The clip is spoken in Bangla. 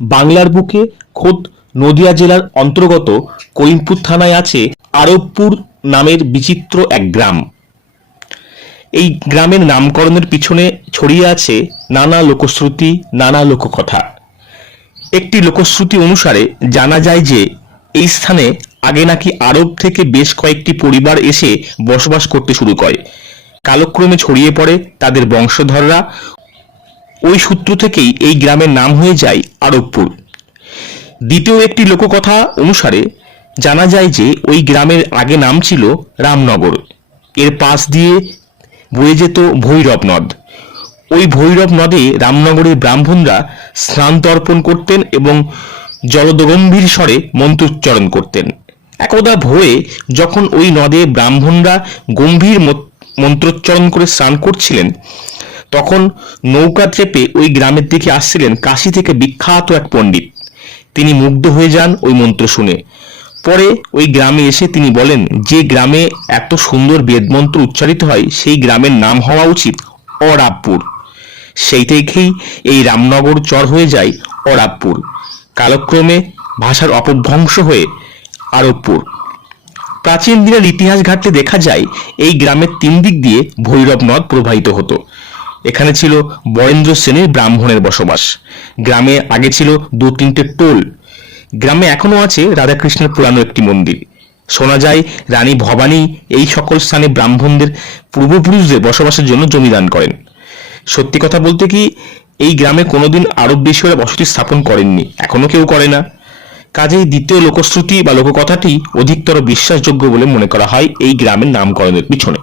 বাংলার বুকে খোদ নদিয়া জেলার অন্তর্গত করিমপুর থানায় আছে আরবপুর নামের বিচিত্র এক গ্রাম। এই গ্রামের নামকরণের পিছনে ছড়িয়ে আছে নানা লোকশ্রুতি, নানা লোককথা। একটি লোকশ্রুতি অনুসারে জানা যায় যে, এই স্থানে আগে নাকি আরব থেকে বেশ কয়েকটি পরিবার এসে বসবাস করতে শুরু করে। কালক্রমে ছড়িয়ে পড়ে তাদের বংশধররা ওই সূত্র থেকেই এই গ্রামের নাম হয়ে যায় আরবপুর। দ্বিতীয় একটি লোককথা অনুসারে জানা যায় যে ওই গ্রামের আগে নাম ছিল রামনগর। এর পাশ দিয়ে বয়ে যেত ভৈরব নদ। ওই ভৈরব নদে রামনগরের ব্রাহ্মণরা স্নান তর্পণ করতেন এবং জলদগম্ভীর স্বরে মন্ত্রোচ্চারণ করতেন। একদা ভোরে যখন ওই নদে ব্রাহ্মণরা গম্ভীর মন্ত্রোচ্চারণ করে স্নান করছিলেন তখন নৌকা চেপে ওই গ্রামের দিকে আসছিলেন কাশি থেকে বিখ্যাত এক পণ্ডিত। তিনি মুগ্ধ হয়ে যান ওই মন্ত্র শুনে। পরে ওই গ্রামে এসে তিনি বলেন, যে গ্রামে এত সুন্দর বেদমন্ত্র উচ্চারিত হয়, সেই গ্রামের নাম হওয়া উচিত অরাবপুর। সেই থেকেই এই রামনগর চর হয়ে যায় অরাবপুর। কালক্রমে ভাষার অপভ্রংশ হয়ে আরবপুর। প্রাচীন দিনের ইতিহাস ঘাটতে দেখা যায়, এই গ্রামের তিন দিক দিয়ে ভৈরব নদ প্রবাহিত হতো। এখানে ছিল বরেন্দ্র শ্রেণির ব্রাহ্মণের বসবাস। গ্রামে আগে ছিল দু তিনটে টোল। গ্রামে এখনও আছে রাধাকৃষ্ণের পুরানো একটি মন্দির। শোনা যায়, রানী ভবানী এই সকল স্থানে ব্রাহ্মণদের পূর্বপুরুষদের বসবাসের জন্য জমিদান করেন। সত্যি কথা বলতে কি, এই গ্রামে কোনোদিন আরব দেশীয়রা বসতি স্থাপন করেননি। এখনও কেউ করে না। কাজেই দ্বিতীয় লোকশ্রুতি বা লোককথাটি অধিকতর বিশ্বাসযোগ্য বলে মনে করা হয় এই গ্রামের নামকরণের পিছনে।